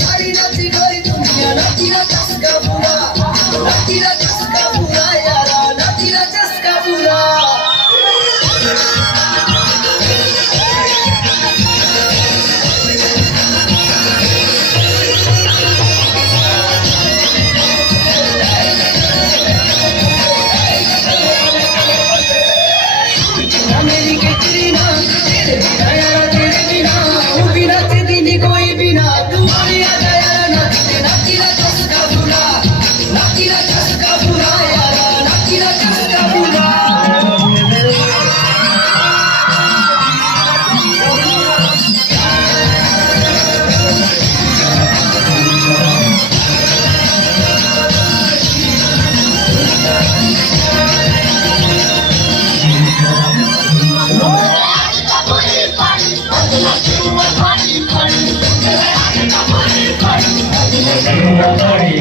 सारी नाची गई दुनिया नाचीरा चस्का पूरा यारा नाचीरा चस्का पूरा मेरी कैटरीना तेरे बिना यारा तेरे बिना वो बिना तेरी नहीं कोई बिना तू भी आ जा यारा नाचीरा चस्का पूरा यारा नाचीरा चस्का पूरा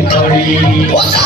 Kori, kori.